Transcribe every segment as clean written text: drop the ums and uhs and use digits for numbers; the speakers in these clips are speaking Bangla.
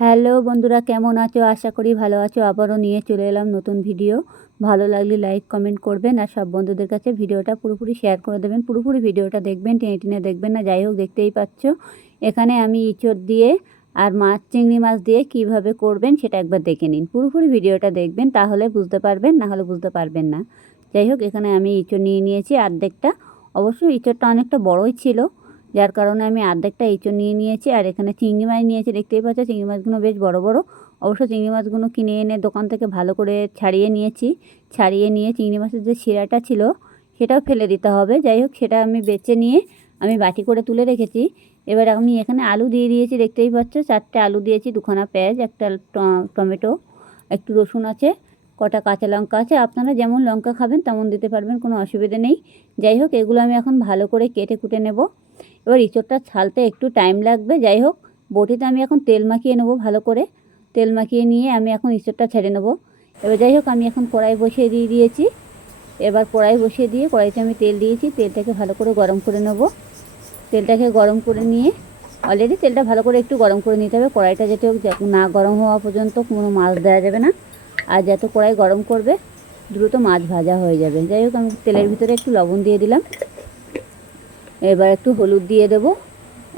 হ্যালো বন্ধুরা, কেমন আছো? আশা করি ভালো আছো। আবারও নিয়ে চলে এলাম নতুন ভিডিও। ভালো লাগলে লাইক কমেন্ট করবেন আর সব বন্ধুদের কাছে ভিডিওটা পুরোপুরি শেয়ার করে দেবেন। পুরোপুরি ভিডিওটা দেখবেন, টেনে টেনে দেখবেন না। যাই হোক, দেখতেই পাচ্ছ এখানে আমি ইঁচড় দিয়ে আর চিংড়ি মাছ দিয়ে কিভাবে করবেন সেটা একবার দেখে নিন। পুরোপুরি ভিডিওটা দেখবেন, তাহলে বুঝতে পারবেন, না হলে বুঝতে পারবেন না। যাই হোক, এখানে আমি ইঁচড় নিয়ে নিয়েছি অর্ধেকটা। অবশ্যই ইঁচড়টা অনেকটা বড়ই ছিল, যার কারণে আমি অর্ধেকটা ইঁচড় নিয়ে নিয়েছি। আর এখানে চিংড়ি মাছ নিয়েছি, দেখতেই পাচ্ছ চিংড়ি মাছগুলো বেশ বড় বড়। অবশ্য চিংড়ি মাছগুলো কিনে এনে দোকান থেকে ভালো করে ছাড়িয়ে নিয়েছি। ছাড়িয়ে নিয়ে চিংড়ি মাছের যে শিরাটা ছিল সেটাও ফেলে দিতে হবে। যাই হোক, সেটা আমি বেছে নিয়ে আমি বাটি করে তুলে রেখেছি। এবার আমি এখানে আলু দিয়ে দিয়েছি, দেখতেই পাচ্ছ 4টে আলু দিয়েছি, 2খানা পেঁয়াজ, একটা টমেটো, একটু রসুন আছে, কটা কাঁচা লঙ্কা আছে। আপনারা যেমন লঙ্কা খাবেন তেমন দিতে পারবেন, কোনো অসুবিধা নেই। যাই হোক, এগুলো আমি এখন ভালো করে কেটে কুটে নেব। এবার ইঁচড়টা ছালতে একটু টাইম লাগবে। যাই হোক, বটিতে আমি এখন তেল মাখিয়ে নেবো ভালো করে। তেল মাখিয়ে নিয়ে আমি এখন ইঁচড়টা ছেড়ে নেব। এবার যাই হোক, আমি এখন কড়াই বসিয়ে দিয়েছি। এবার কড়াই বসিয়ে দিয়ে কড়াইতে আমি তেল দিয়েছি। তেলটাকে ভালো করে গরম করে নেব। তেলটাকে গরম করে নিয়ে অলরেডি তেলটা ভালো করে একটু গরম করে নিতে হবে। কড়াইটা যাতে না গরম হওয়া পর্যন্ত কোনো মাছ দেওয়া যাবে না। আর যত কড়াই গরম করবে দ্রুত মাছ ভাজা হয়ে যাবে। যাই হোক, আমি তেলের ভিতরে একটু লবণ দিয়ে দিলাম। এবার একটু হলুদ দিয়ে দেব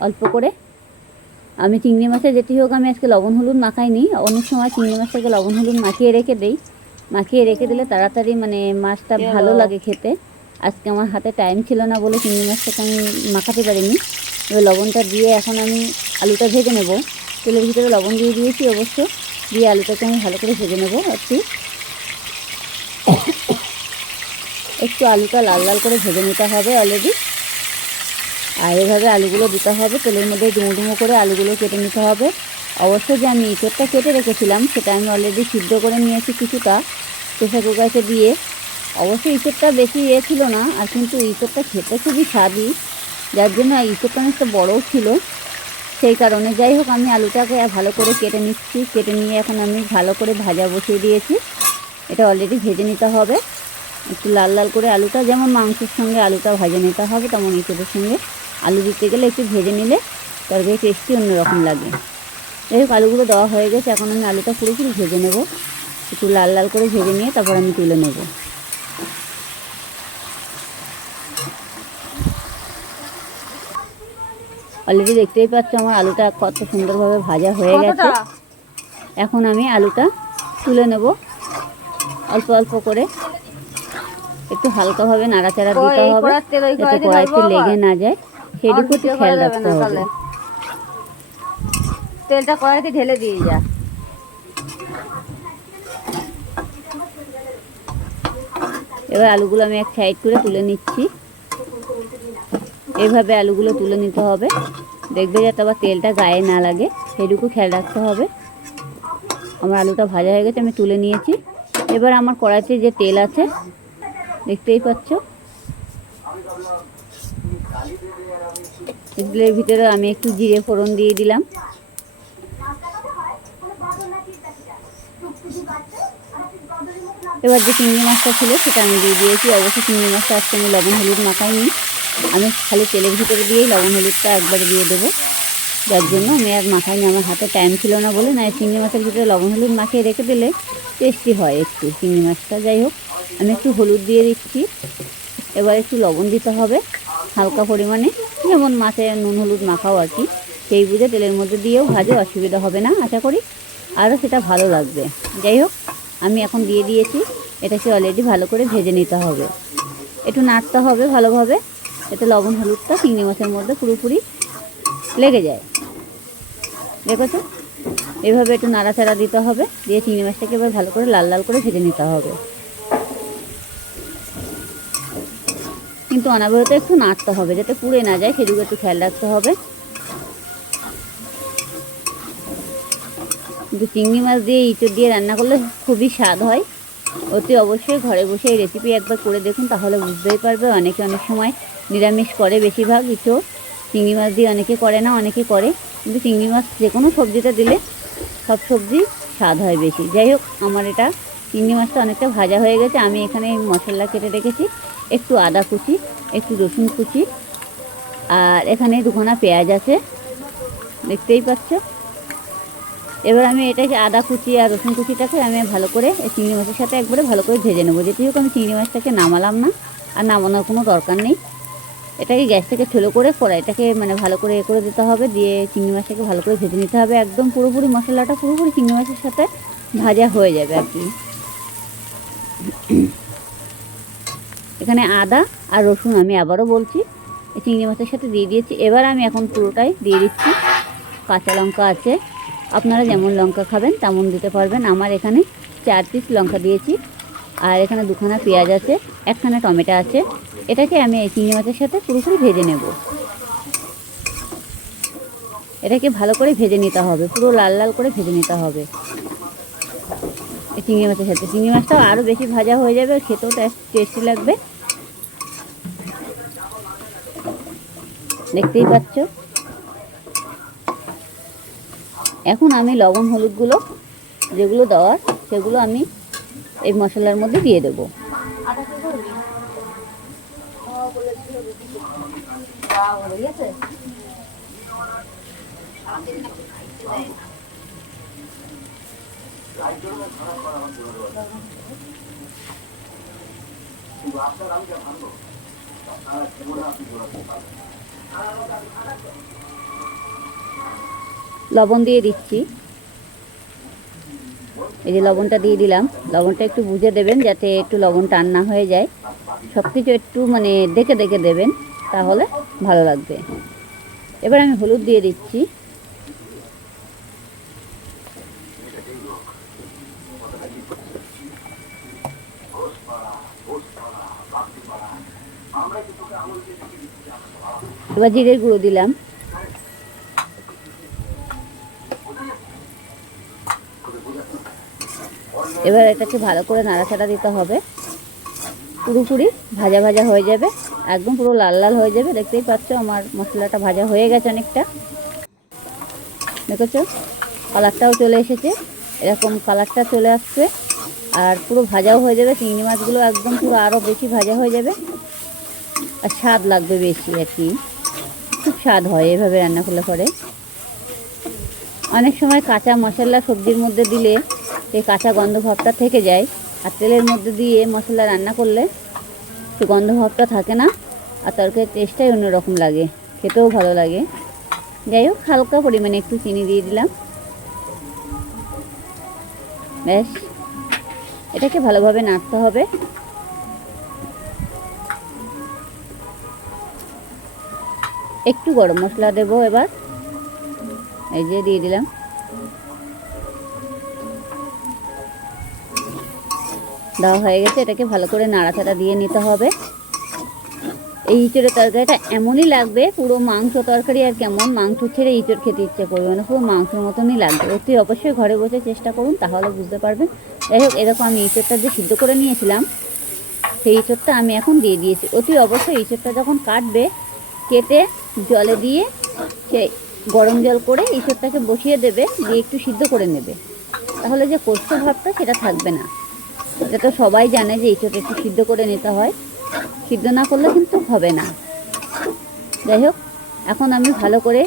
অল্প করে। আমি চিংড়ি মাছে যেটি হোক আমি আজকে লবণ হলুদ মাখাইনি। অনেক সময় চিংড়ি মাছটাকে লবণ হলুদ মাখিয়ে রেখে দিই। মাখিয়ে রেখে দিলে তাড়াতাড়ি মাছটা ভালো লাগে খেতে। আজকে আমার হাতে টাইম ছিল না বলে চিংড়ি মাছটাকে আমি মাখাতে পারিনি। এবার লবণটা দিয়ে এখন আমি আলুটা ভেজে নেব। তেলের ভিতরে লবণ দিয়ে দিয়েছি অবশ্য। দিয়ে আলুটাকে আমি ভালো করে ভেজে নেব। একটু আলুটা লাল লাল করে ভেজে নিতে হবে অলরেডি। আর এভাবে আলুগুলো দিতে হবে, তেলের মধ্যে ডুমো ডুমো করে আলুগুলো কেটে নিতে হবে। অবশ্যই যে আমি ইঁচড়টা কেটে রেখেছিলাম সেটা আমি অলরেডি সিদ্ধ করে নিয়েছি কিছুটা প্রেসার কুকারে দিয়ে। অবশ্যই ইঁচড়টা বেশি ছিল না, আর কিন্তু ইঁচড়টা খেতে খুবই স্বাদই, যার জন্য ইঁচড়টা অনেকটা বড়ও ছিল সেই কারণে। যাই হোক, আমি আলুটাকে ভালো করে কেটে নিচ্ছি। কেটে নিয়ে এখন আমি ভালো করে ভাজা বসিয়ে দিয়েছি। এটা অলরেডি ভেজে নিতে হবে একটু লাল লাল করে। আলুটা যেমন মাংসের সঙ্গে আলুটা ভেজে নিতে হবে, তেমন ইঁচড়ের সঙ্গে আলু দিতে গেলে একটু ভেজে নিলে তরকারি টেস্টি অন্যরকম লাগে। যাই হোক, আলুগুলো দেওয়া হয়ে গেছে। এখন আমি আলুটা পুরোপুরি ভেজে নেব। একটু লাল লাল করে ভেজে নিয়ে তারপর আমি তুলে নেব। অলরেডি দেখতেই পাচ্ছ আমার আলুটা কত সুন্দরভাবে ভাজা হয়ে গেছে। এখন আমি আলুটা তুলে নেব অল্প অল্প করে। একটু হালকাভাবে নাড়াচাড়া দিতে হবে যাতে কড়াইতে লেগে না যায়, সেটুকু একটু খেয়াল রাখতে হবে। তেলটা কড়াইতে ঢেলে দিয়ে যা। এবার আলুগুলো আমি এক সাইড করে তুলে নিচ্ছি। এইভাবে আলুগুলো তুলে নিতে হবে, দেখবে যাতে আবার তেলটা গায়ে না লাগে, সেটুকু খেয়াল রাখতে হবে। আমার আলুটা ভাজা হয়ে গেছে, আমি তুলে নিয়েছি। এবার আমার কড়াইতে যে তেল আছে দেখতেই পাচ্ছ, তেলের ভিতরে আমি একটু জিরে ফোড়ন দিয়ে দিলাম। এবার যে চিংড়ি মাছটা ছিল সেটা আমি দিয়ে দিয়েছি। অবশ্যই চিংড়ি মাছটা আজকে আমি লবণ হলুদ মাখাইনি, আমি খালি তেলের ভিতরে দিয়েই লবণ হলুদটা একবারে দিয়ে দেবো, যার জন্য আমি আর মাখাইনি। আমার হাতে টাইম ছিল না বলে। না, চিংড়ি মাছের ভিতরে লবণ হলুদ মাখিয়ে রেখে দিলে টেস্টি হয় একটু চিংড়ি মাছটা। যাই হোক, আমি একটু হলুদ দিয়ে দিচ্ছি। এবার একটু লবণ দিতে হবে হালকা পরিমাণে, যেমন মাছে নুন হলুদ মাখাও আর কি, সেই বুঝে তেলের মধ্যে দিয়েও ভাজে, অসুবিধা হবে না আশা করি, আরও সেটা ভালো লাগবে। যাই হোক, আমি এখন দিয়ে দিয়েছি। এটাকে অলরেডি ভালো করে ভেজে নিতে হবে, একটু নাড়তে হবে ভালোভাবে, যাতে লবণ হলুদটা চিংড়ি মাছের মধ্যে পুরোপুরি লেগে যায়। দেখেছো, এভাবে একটু নাড়াচাড়া দিতে হবে, দিয়ে চিংড়ি মাছটাকে এবার ভালো করে লাল লাল করে ভেজে নিতে হবে। কিন্তু অনাবরত একটু নাড়তে হবে যাতে পুড়ে না যায়, সেদিকে একটু খেয়াল রাখতে হবে। কিন্তু চিংড়ি মাছ দিয়ে ইঁচড় দিয়ে রান্না করলে খুবই স্বাদ হয়। অতি অবশ্যই ঘরে বসে এই রেসিপি একবার করে দেখুন, তাহলে বুঝতেই পারবে। অনেকে অনেক সময় নিরামিষ করে, বেশিরভাগ ইঁচড় চিংড়ি মাছ দিয়ে অনেকে করে না, অনেকে করে। কিন্তু চিংড়ি মাছ যে কোনো সবজিতে দিলে সব সবজি স্বাদ হয় বেশি। যাই হোক, আমার এটা চিংড়ি মাছটা অনেকটা ভাজা হয়ে গেছে। আমি এখানে মশলা কেটে রেখেছি, একটু আদা কুচি, একটু রসুন কুচি, আর এখানে 2খানা পেঁয়াজ আছে, দেখতেই পাচ্ছ। এবার আমি এটাকে আদা কুচি আর রসুন কুচিটাকে আমি ভালো করে এই চিংড়ি মাছের সাথে একবারে ভালো করে ভেজে নেবো। যেটি হোক আমি চিংড়ি মাছটাকে নামালাম না, আর নামানোর কোনো দরকার নেই। এটাকে গ্যাস থেকে ঠেলো করে কড়াইটাকে মানে ভালো করে করে দিতে হবে, দিয়ে চিংড়ি মাছটাকে ভালো করে ভেজে নিতে হবে। একদম পুরোপুরি মশলাটা পুরোপুরি চিংড়ি মাছের সাথে ভাজা হয়ে যাবে আর কি। এখানে আদা আর রসুন আমি আবারও বলছি এই চিংড়ি মাছের সাথে দিয়ে দিয়েছি। এবার আমি এখন পুরোটাই দিয়ে দিচ্ছি। কাঁচা লঙ্কা আছে, আপনারা যেমন লঙ্কা খাবেন তেমন দিতে পারবেন। আমার এখানে 4 পিস লঙ্কা দিয়েছি, আর এখানে 2খানা পেঁয়াজ আছে, 1খানা টমেটো আছে। এটাকে আমি এই চিংড়ি মাছের সাথে পুরোপুরি ভেজে নেব। এটাকে ভালো করে ভেজে নিতে হবে, পুরো লাল লাল করে ভেজে নিতে হবে এই চিংড়ি মাছের সাথে। চিংড়ি মাছটাও আরও বেশি ভাজা হয়ে যাবে, খেতেও টেস্টি লাগবে। দেখতেই পাচ্ছ। এখন আমি লবণ হলুদগুলো যেগুলো দেওয়ার সেগুলো আমি এই মশলার মধ্যে দিয়ে দেবো। লবণ দিয়ে দিচ্ছি, এই যে লবণটা দিয়ে দিলাম। লবণটা একটু বুঝে দেবেন যাতে একটু লবণ টান না হয়ে যায়। সব কিছু একটু মানে দেখে দেখে দেবেন, তাহলে ভালো লাগবে। এবার আমি হলুদ দিয়ে দিচ্ছি। এবার জিরের গুঁড়ো দিলাম। এবার এটাকে ভালো করে নাড়াচাড়া দিতে হবে, পুরোপুরি ভাজা ভাজা হয়ে যাবে, একদম পুরো লাল লাল হয়ে যাবে। দেখতেই পাচ্ছ আমার মশলাটা ভাজা হয়ে গেছে অনেকটা, দেখেছো কালারটাও চলে এসেছে, এরকম কালারটা চলে আসছে। আর পুরো ভাজাও হয়ে যাবে, চিংড়ি মাছগুলো একদম পুরো আরও বেশি ভাজা হয়ে যাবে, আর স্বাদ লাগবে বেশি আর কি। খুব স্বাদ হয় এভাবে রান্না করলে পরে। অনেক সময় কাঁচা মশলা সবজির মধ্যে দিলে এই কাঁচা গন্ধ ভাবটা থেকে যায়, আর তেলের মধ্যে দিয়ে মশলা রান্না করলে একটু গন্ধ ভাবটা থাকে না, আর তরকারির টেস্টটাই অন্যরকম লাগে, খেতেও ভালো লাগে। যাই হোক, হালকা পরিমাণে একটু চিনি দিয়ে দিলাম, ব্যাস। এটাকে ভালোভাবে নাড়তে হবে। একটু গরম মশলা দেবো এবার, এই যে দিয়ে দিলাম। দেওয়া হয়ে গেছে, এটাকে ভালো করে নাড়াচাড়া দিয়ে নিতে হবে। এই ইঁচড়ের তরকারিটা এমনই লাগবে, পুরো মাংস তরকারি আর কেমন মাংস ছেড়ে ইঁচড় খেতে ইচ্ছে করবে না, পুরো মাংসের মতনই লাগবে। অতি অবশ্যই ঘরে বসে চেষ্টা করুন, তাহলে বুঝতে পারবেন। যাই হোক, এরকম আমি ইঁচড়টা যে সিদ্ধ করে নিয়েছিলাম সেই ইঁচড়টা আমি এখন দিয়ে দিয়েছি। অতি অবশ্যই ইঁচড়টা যখন কাটবে, কেটে জলে দিয়ে সেই গরম জল করে ইঁচড়টাকে বসিয়ে দেবে, দিয়ে একটু সিদ্ধ করে নেবে, তাহলে যে কষ্ট ভাবটা সেটা থাকবে না। এটা তো সবাই জানে যে ইঁচড় একটু সিদ্ধ করে নিতে হয়, সিদ্ধ না করলে কিন্তু হবে না। যাই হোক, এখন আমি ভালো করে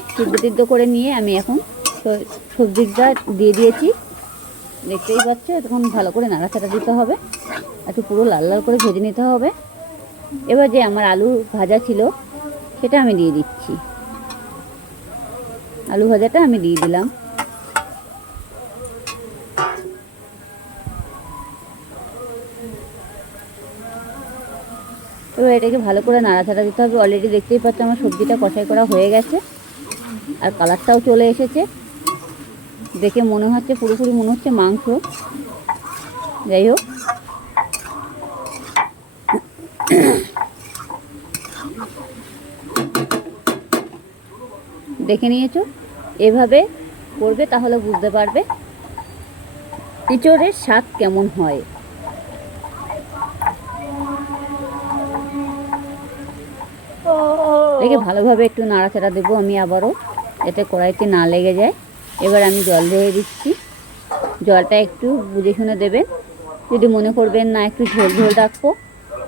সিদ্ধ করে নিয়ে আমি এখন সবজিটা দিয়ে দিয়েছি। দেখতেই পাচ্ছ, এখন ভালো করে নাড়াচাড়া দিতে হবে, একটু পুরো লাল লাল করে ভেজে নিতে হবে। এবার যে আমার আলু ভাজা ছিল সেটা আমি দিয়ে দিচ্ছি। আলু ভাজাটা আমি দিয়ে দিলাম। এবার এটাকে ভালো করে নাড়াচাড়া দিতে হবে। অলরেডি দেখতেই পাচ্ছ আমার সবজিটা কষাই করা হয়ে গেছে, আর কালারটাও চলে এসেছে। দেখে মনে হচ্ছে পুরোপুরি মনে হচ্ছে মাংস। যাই হোক, দেখে নিয়েছো, এভাবে করবে তাহলে বুঝতে পারবে ইঁচড়ের স্বাদ কেমন হয়। দেখে ভালোভাবে একটু নাড়াচাড়া দেবো আমি আবারও, যাতে কড়াইতে না লেগে যায়। এবার আমি জল দিয়ে দিচ্ছি। জলটা একটু বুঝে শুনে দেবেন। যদি মনে করবেন না একটু ঝোল ঝোল রাখবো,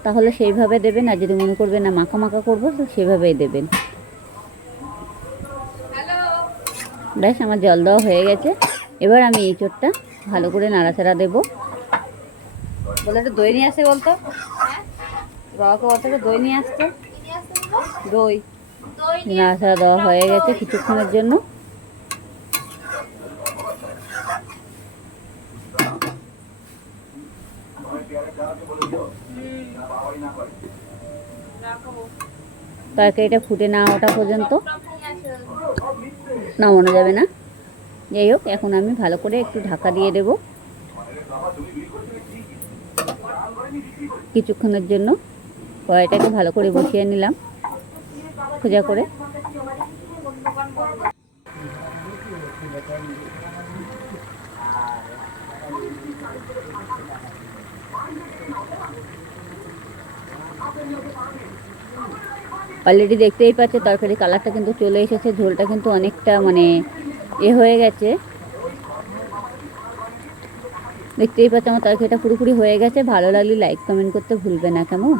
তাহলে সেইভাবে দেবেন, আর যদি মনে করবেন না মাখা মাখা করবো, তো সেভাবেই দেবেন। ব্যাস, আমার জল দেওয়া হয়ে গেছে। এবার আমি এঁচোড়টা ভালো করে নাড়াচাড়া দেবো। বলে একটা দই নিয়ে আসতে বলতো, বাবাকে বলতে একটা দই নিয়ে আসতে। দই নাড়াচাড়া দেওয়া হয়ে গেছে কিছুক্ষণের জন্য। তরকারিটা ফুটে না ওঠা পর্যন্ত নামানো যাবে না। যাই হোক, এখন আমি ভালো করে একটু ঢাকা দিয়ে দেব কিছুক্ষণের জন্য। কড়াইটাকে ভালো করে বসিয়ে নিলাম খোঁজা করে। অলরেডি দেখতেই পাচ্ছে তরকারি কালারটা কিন্তু চলে এসেছে, ঝোলটা কিন্তু অনেকটা মানে হয়ে গেছে। দেখতেই পাচ্ছ আমার তরকারিটা পুরোপুরি হয়ে গেছে। ভালো লাগলে লাইক কমেন্ট করতে ভুলবে না, কেমন?